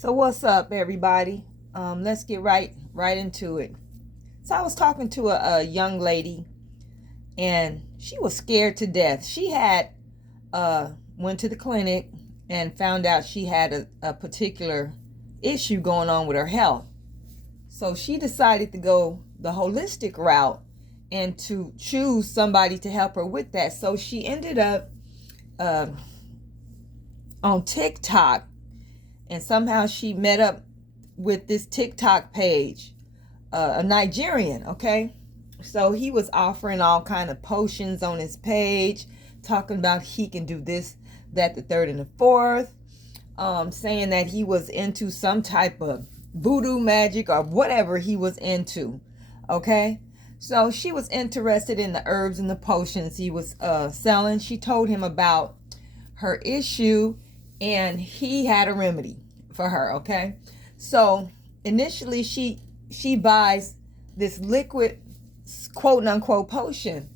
So what's up, everybody? Let's get right into it. So I was talking to a young lady, and she was scared to death. She had went to the clinic and found out she had a particular issue going on with her health. So she decided to go the holistic route and to choose somebody to help her with that. So she ended up on TikTok, and somehow she met up with this TikTok page, a Nigerian, okay? So he was offering all kind of potions on his page, talking about he can do this, that, the third, and the fourth, saying that he was into some type of voodoo magic or whatever he was into, okay? So she was interested in the herbs and the potions he was selling. She told him about her issue, and he had a remedy for her, okay? So initially she buys this liquid quote unquote potion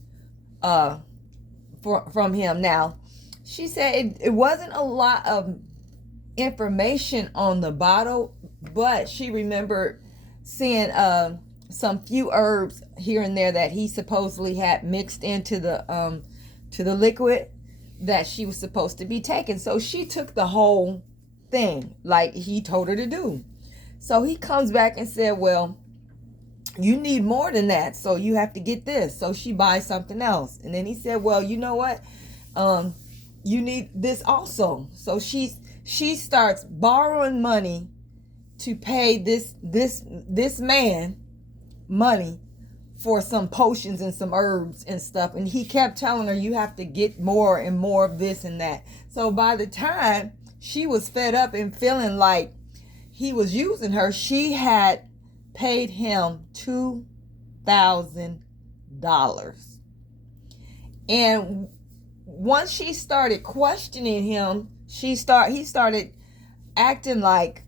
from him. Now, she said it wasn't a lot of information on the bottle, but she remembered seeing some few herbs here and there that he supposedly had mixed into the liquid that she was supposed to be taking. So she took the whole thing like he told her to do. So he comes back and said, well, you need more than that, so you have to get this. So she buys something else. And then he said, well, you know what? You need this also. So she starts borrowing money to pay this man money for some potions and some herbs and stuff. And he kept telling her, you have to get more and more of this and that. So by the time she was fed up and feeling like he was using her, she had paid him $2,000. And once she started questioning him, he started acting like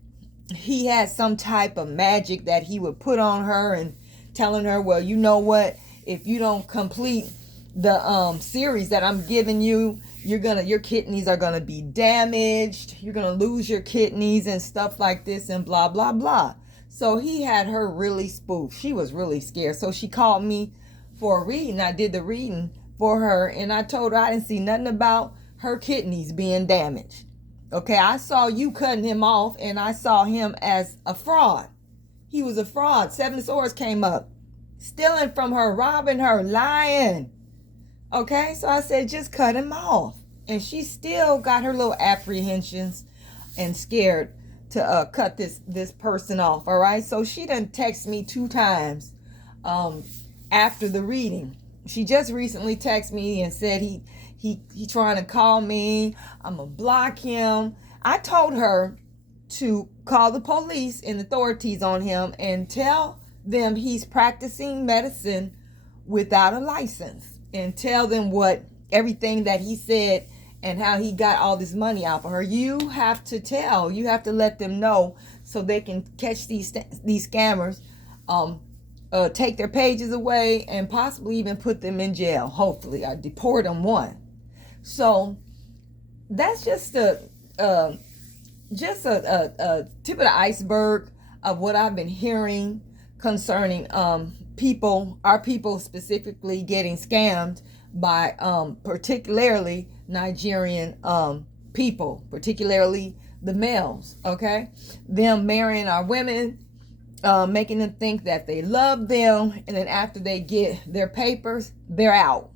he had some type of magic that he would put on her, and telling her, well, you know what, if you don't complete the series that I'm giving you, your kidneys are gonna be damaged, you're gonna lose your kidneys and stuff like this and blah blah blah. So he had her really spooked. She was really scared. So she called me for a reading. I did the reading for her, and I told her I didn't see nothing about her kidneys being damaged. Okay, I saw you cutting him off, and I saw him as a fraud. He was a fraud. 7 of Swords came up. Stealing from her, robbing her, lying. Okay, so I said, just cut him off. And she still got her little apprehensions and scared to cut this person off, all right? So she done text me 2 times after the reading. She just recently texted me and said he trying to call me. I'm going to block him. I told her to call the police and authorities on him and tell them he's practicing medicine without a license, and tell them everything that he said and how he got all this money out of her. You have to let them know so they can catch these scammers, take their pages away, and possibly even put them in jail. Hopefully, I deport them one. So that's just a tip of the iceberg of what I've been hearing concerning our people specifically getting scammed by particularly Nigerian people, particularly the males, okay? Them marrying our women, making them think that they love them, and then after they get their papers, they're out.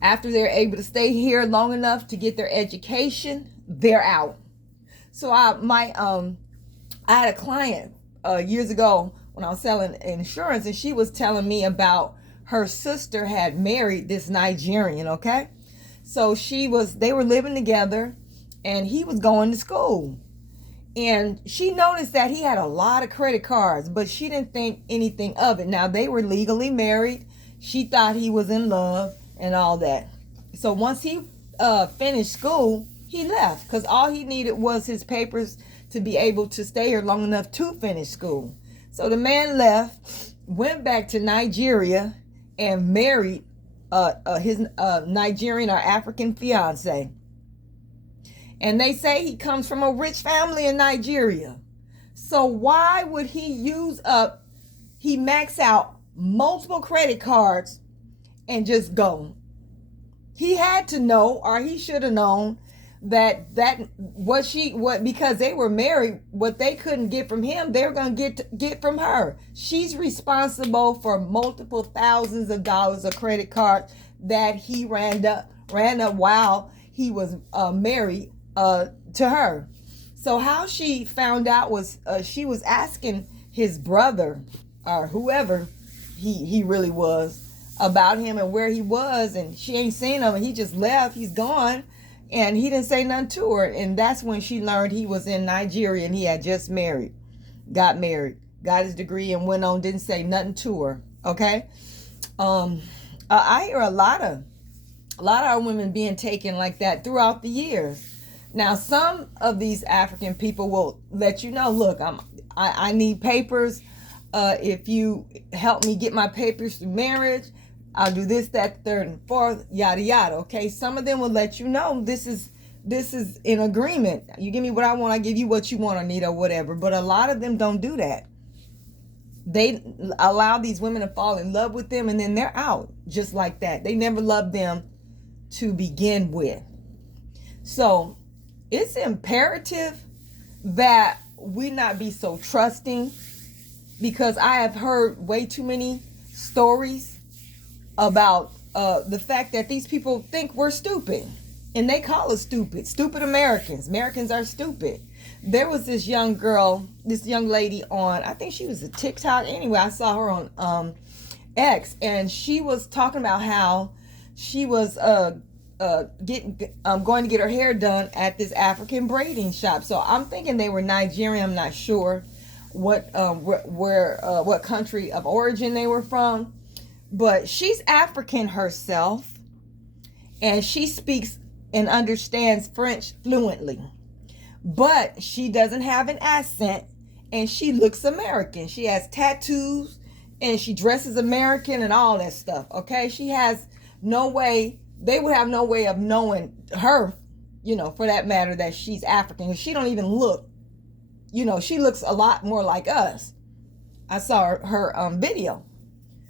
After they're able to stay here long enough to get their education, they're out. So I had a client years ago when I was selling insurance, and she was telling me about her sister had married this Nigerian, okay? So they were living together, and he was going to school. And she noticed that he had a lot of credit cards, but she didn't think anything of it. Now, they were legally married. She thought he was in love and all that. So once he finished school, he left, because all he needed was his papers to be able to stay here long enough to finish school. So the man left, went back to Nigeria, and married his Nigerian or African fiance. And they say he comes from a rich family in Nigeria. So why would he max out multiple credit cards and just go? He had to know, or he should have known, because they were married, what they couldn't get from him, they're going to get from her. She's responsible for multiple thousands of dollars of credit cards that he ran up while he was married to her. So how she found out was she was asking his brother, or whoever he really was, about him and where he was, and she ain't seen him, and he just left. He's gone, and he didn't say nothing to her. And that's when she learned he was in Nigeria, and he had just got married, got his degree, and went on, didn't say nothing to her. Okay. I hear a lot of our women being taken like that throughout the years. Now, some of these African people will let you know, look, I need papers. If you help me get my papers through marriage, I'll do this, that, third, and fourth, yada, yada. Okay. Some of them will let you know this is in agreement. You give me what I want, I give you what you want, Anita, whatever. But a lot of them don't do that. They allow these women to fall in love with them, and then they're out just like that. They never loved them to begin with. So it's imperative that we not be so trusting, because I have heard way too many stories about the fact that these people think we're stupid, and they call us stupid Americans. Americans are stupid. There was this young lady on, I think she was a Tic Tok. Anyway, I saw her on X, and she was talking about how she was going to get her hair done at this African braiding shop. So I'm thinking they were Nigerian. I'm not sure what country of origin they were from, but she's African herself, and she speaks and understands French fluently, but she doesn't have an accent, and she looks American. She has tattoos, and she dresses American and all that stuff. Okay, she has no way. They would have no way of knowing her, for that matter, that she's African. She don't even look, she looks a lot more like us. I saw her video.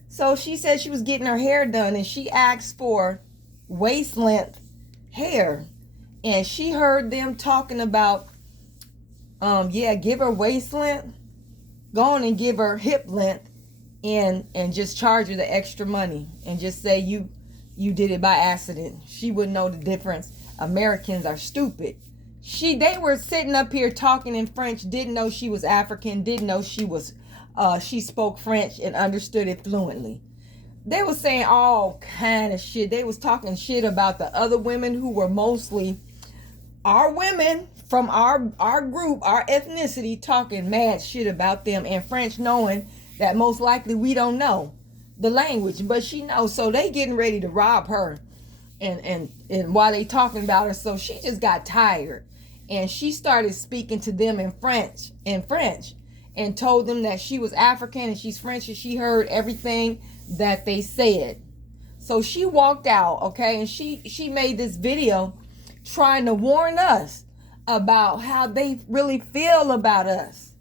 So she said she was getting her hair done, and she asked for waist length hair, and she heard them talking about, give her waist length, go on and give her hip length, and just charge her the extra money, and just say you did it by accident. She wouldn't know the difference. Americans are stupid. They were sitting up here talking in French, didn't know she was African, didn't know she spoke French and understood it fluently. They were saying all kind of shit. They was talking shit about the other women who were mostly our women from our group, our ethnicity, talking mad shit about them in French, knowing that most likely we don't know the language, but she knows. So they getting ready to rob her, and while they talking about her, so she just got tired, and she started speaking to them in French, and told them that she was African and she's French, and she heard everything that they said. So she walked out, okay, and she made this video trying to warn us about how they really feel about us,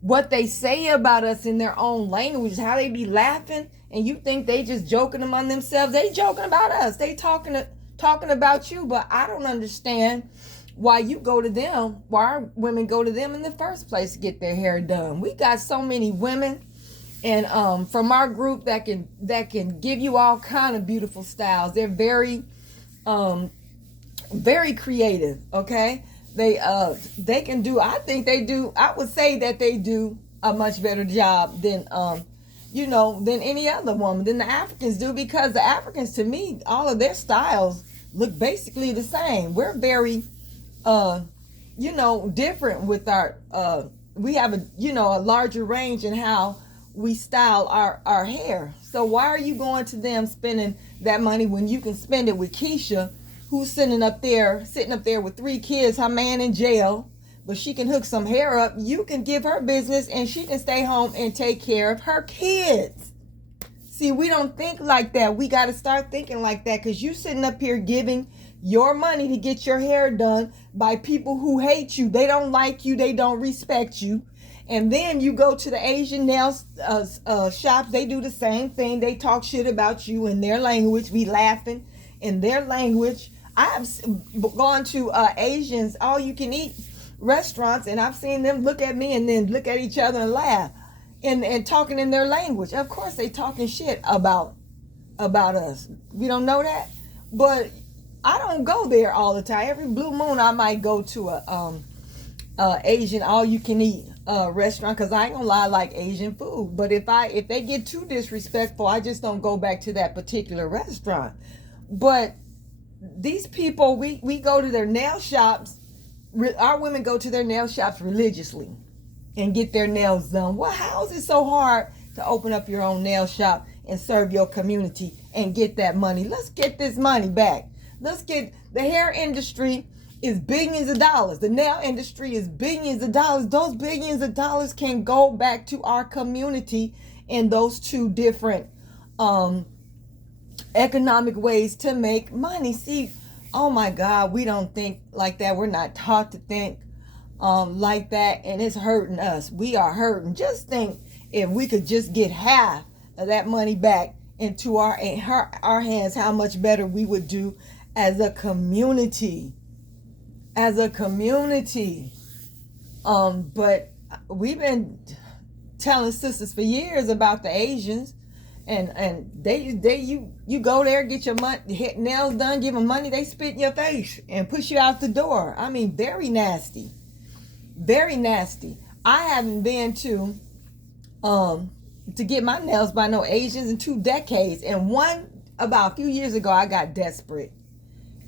what they say about us in their own language, how they be laughing, and you think they just joking among themselves. They joking about us. They talking about you, but I don't understand why you go to them, why our women go to them in the first place to get their hair done. We got so many women, and from our group that can give you all kind of beautiful styles. They're very very creative, okay? They can do, I think they do, I would say that they do a much better job than than any other woman, than the Africans do, because the Africans, to me, all of their styles look basically the same. We're very different with our we have a larger range in how we style our hair. So why are you going to them spending that money when you can spend it with Keisha, who's sitting up there with 3 kids, her man in jail, but she can hook some hair up. You can give her business, and she can stay home and take care of her kids. See, we don't think like that. We got to start thinking like that, because you sitting up here giving your money to get your hair done by people who hate you. They don't like you. They don't respect you. And then you go to the Asian nail shops. They do the same thing. They talk shit about you in their language. We laughing in their language. I have gone to Asians all you can eat restaurants, and I've seen them look at me and then look at each other and laugh and talking in their language. Of course they talking shit about us. We don't know that, but I don't go there all the time. Every blue moon I might go to a Asian all you can eat restaurant, because I ain't gonna lie, I like Asian food. But if they get too disrespectful, I just don't go back to that particular restaurant. But these people, we go to their nail shops. Our women go to their nail shops religiously and get their nails done. Well, how is it so hard to open up your own nail shop and serve your community and get that money? Let's get this money back. Let's get the hair industry is billions of dollars. The nail industry is billions of dollars. Those billions of dollars can go back to our community in those two different economic ways to make money. See, oh my God, we don't think like that. We're not taught to think like that, and it's hurting us. We are hurting. Just think if we could just get half of that money back into our hands, how much better we would do as a community. As a community. But we've been telling sisters for years about the Asians, and you go there, get your nails done, give them money, they spit in your face and push you out the door. I mean, very nasty. Very nasty. I haven't been to get my nails by no Asians in 2 decades. And about a few years ago, I got desperate.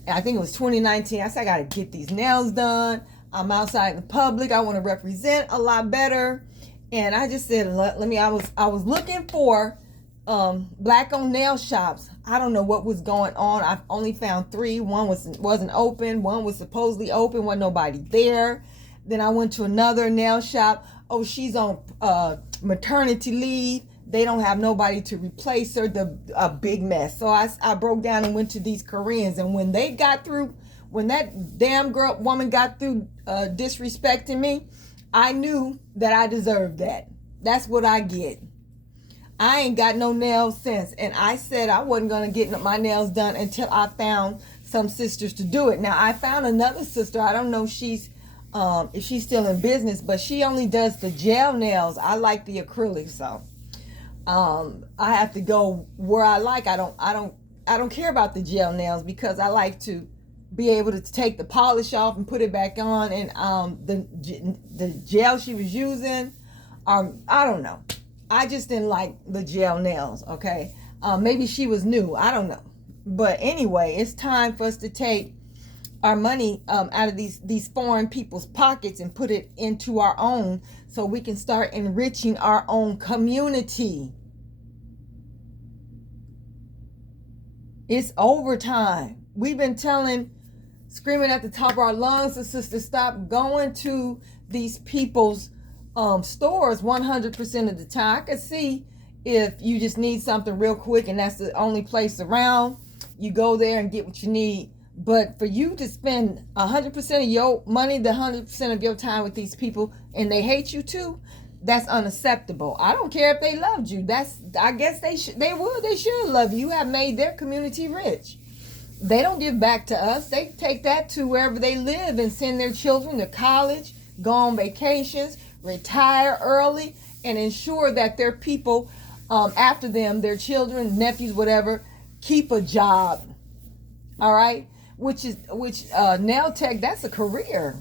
I think it was 2019. I said, I got to get these nails done. I'm outside in the public. I want to represent a lot better. And I just said, I was looking for black-owned nail shops. I don't know what was going on. I've only found 3. One wasn't open. One was supposedly open. Wasn't nobody there. Then I went to another nail shop. Oh, she's on maternity leave. They don't have nobody to replace her. A big mess. So I broke down and went to these Koreans. And when that damn woman got through disrespecting me, I knew that I deserved that. That's what I get. I ain't got no nails since. And I said I wasn't going to get my nails done until I found some sisters to do it. Now, I found another sister. I don't know if she's still in business, but she only does the gel nails. I like the acrylic, so I have to go where I like. I don't care about the gel nails because I like to be able to take the polish off and put it back on. And the gel she was using, I don't know. I just didn't like the gel nails. Okay, maybe she was new. I don't know. But anyway, it's time for us to take our money out of these foreign people's pockets and put it into our own, so we can start enriching our own community. It's overtime. We've been screaming at the top of our lungs to sisters, stop going to these people's stores 100% of the time. I could see if you just need something real quick and that's the only place around, you go there and get what you need. But for you to spend 100% of your money, the 100% of your time with these people, and they hate you too, that's unacceptable. I don't care if they loved you. I guess they should love you. You have made their community rich. They don't give back to us. They take that to wherever they live and send their children to college, go on vacations, retire early, and ensure that their people after them, their children, nephews, whatever, keep a job. All right? Which nail tech, that's a career.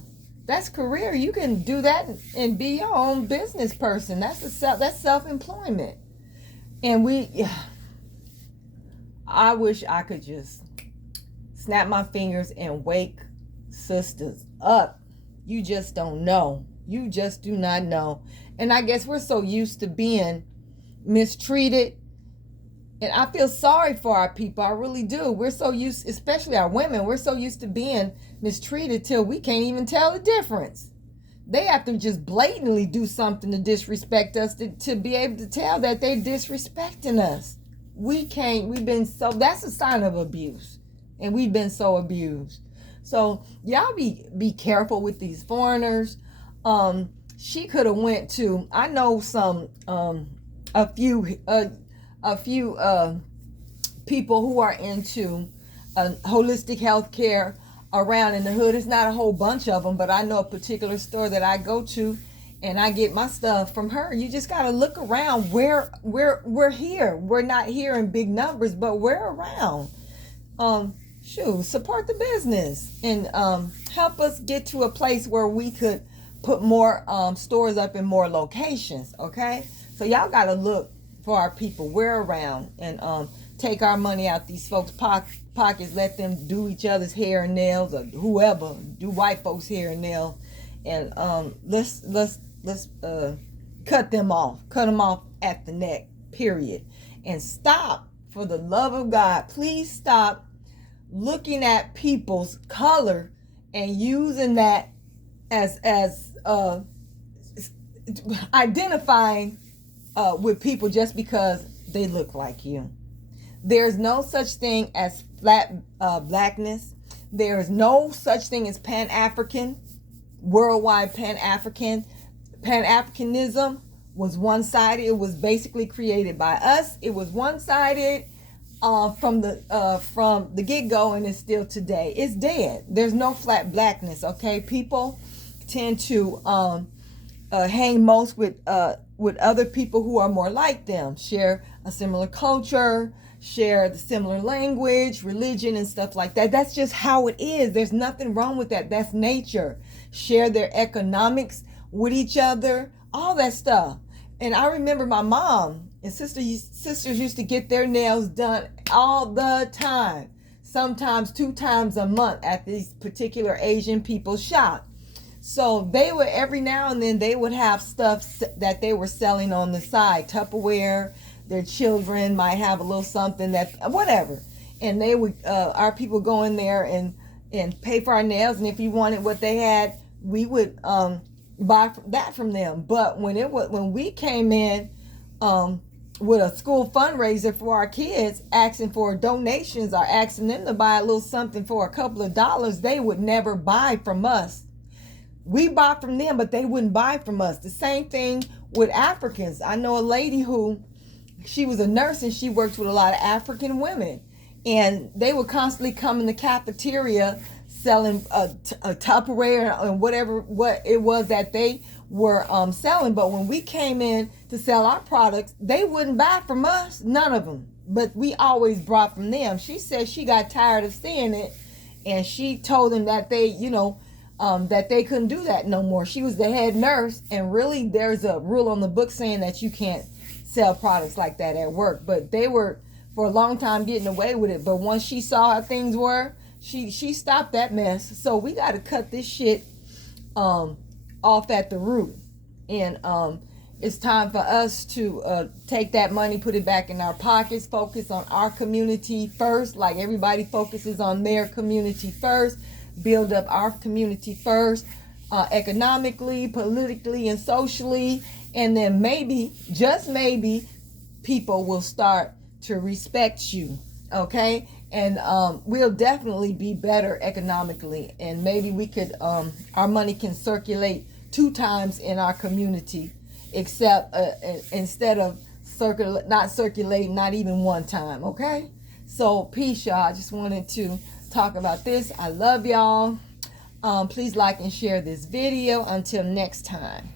That's career. You can do that and be your own business person. That's self-employment. And I wish I could just snap my fingers and wake sisters up. You just don't know. You just do not know. And I guess we're so used to being mistreated. And I feel sorry for our people. I really do. We're so used, especially our women, we're so used to being mistreated till we can't even tell the difference. They have to just blatantly do something to disrespect us to be able to tell that they're disrespecting us. That's a sign of abuse. and we've been so abused. So y'all be careful with these foreigners. She could have went to, I know some a few people who are into holistic health care around in the hood. It's not a whole bunch of them, but I know a particular store that I go to, and I get my stuff from her. You just got to look around. We're here. We're not here in big numbers, but we're around. Support the business and help us get to a place where we could put more stores up in more locations. Okay, so y'all got to look for our people. We're around, and take our money out these folks' pockets. Let them do each other's hair and nails, or whoever do white folks' hair and nails, and let's cut them off at the neck. Period, and stop, for the love of God. Please stop looking at people's color and using that as identifying with people just because they look like you. There's no such thing as flat blackness. There is no such thing as Pan-African, worldwide Pan-African. Pan-Africanism was one-sided. It was basically created by us. It was one-sided from the get-go, and it's still today. It's dead. There's no flat blackness. Okay, people tend to hang most with other people who are more like them, share a similar culture, share the similar language, religion, and stuff like that. That's just how it is. There's nothing wrong with that. That's nature. Share their economics with each other, all that stuff. And I remember my mom and sisters used to get their nails done all the time, sometimes 2 times a month at these particular Asian people's shop. So they would, every now and then, they would have stuff that they were selling on the side, Tupperware. Their children might have a little something, that whatever, and they would our people go in there and pay for our nails, and if you wanted what they had, we would buy that from them. But when we came in with a school fundraiser for our kids, asking for donations or asking them to buy a little something for a couple of dollars, they would never buy from us. We bought from them, but they wouldn't buy from us. The same thing with Africans. I know a lady who, she was a nurse, and she worked with a lot of African women, and they would constantly come in the cafeteria selling a Tupperware and what it was that they were selling. But when we came in to sell our products, they wouldn't buy from us, none of them. But we always brought from them. She said she got tired of seeing it, and she told them that they, that they couldn't do that no more. She was the head nurse, and really there's a rule on the book saying that you can't sell products like that at work. But they were for a long time getting away with it. But once she saw how things were, she stopped that mess. So we got to cut this shit off at the root. And it's time for us to take that money, put it back in our pockets, focus on our community first, like everybody focuses on their community first, build up our community first, economically, politically, and socially. And then maybe, just maybe, people will start to respect you, okay? And we'll definitely be better economically. And maybe we could, our money can circulate 2 times in our community, except instead of not circulating, not even 1 time, okay? So peace, y'all. I just wanted to talk about this. I love y'all. Please like and share this video. Until next time.